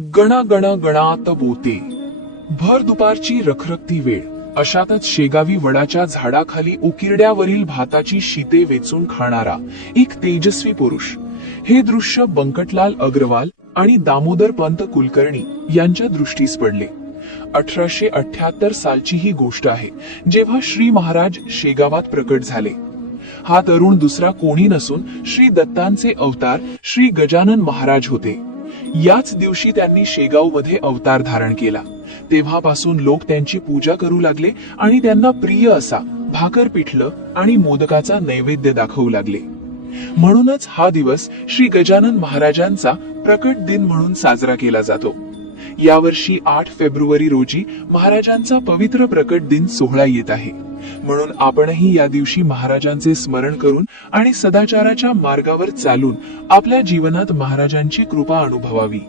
गणा गणा गणात बोते. भर दुपारची रखरखती वेळ. अशातच शेगावी वडाच्या झाडाखाली उकिरड्यावरील भाताची शीते वेचून खाणारा एक तेजस्वी पुरुष. हे दृश्य बंकटलाल अग्रवाल आणि दामोदर पंत कुलकर्णी यांच्या दृष्टीस पडले. 1878 सालची ही गोष्ट आहे, जेव्हा श्री महाराज शेगावात प्रकट झाले. हा तरुण दुसरा कोणी नसून श्री दत्तांचे अवतार श्री गजानन महाराज होते. याच दिवशी त्यांनी शेगावमध्ये अवतार धारण केला. तेव्हापासून लोक त्यांची पूजा करू लागले आणि त्यांना प्रिय असा भाकर पिठलं आणि मोदकाचा नैवेद्य दाखवू लागले. म्हणूनच हा दिवस श्री गजानन महाराजांचा प्रकट दिन म्हणून साजरा केला जातो. यावर्षी 8 फेब्रुवारी रोजी महाराजांचा पवित्र प्रकट दिन सोहळा येत आहे. म्हणून आपणही या दिवशी महाराजांचे स्मरण करून आणि सदाचाराच्या मार्गावर चालून आपल्या जीवनात महाराजांची कृपा अनुभवावी.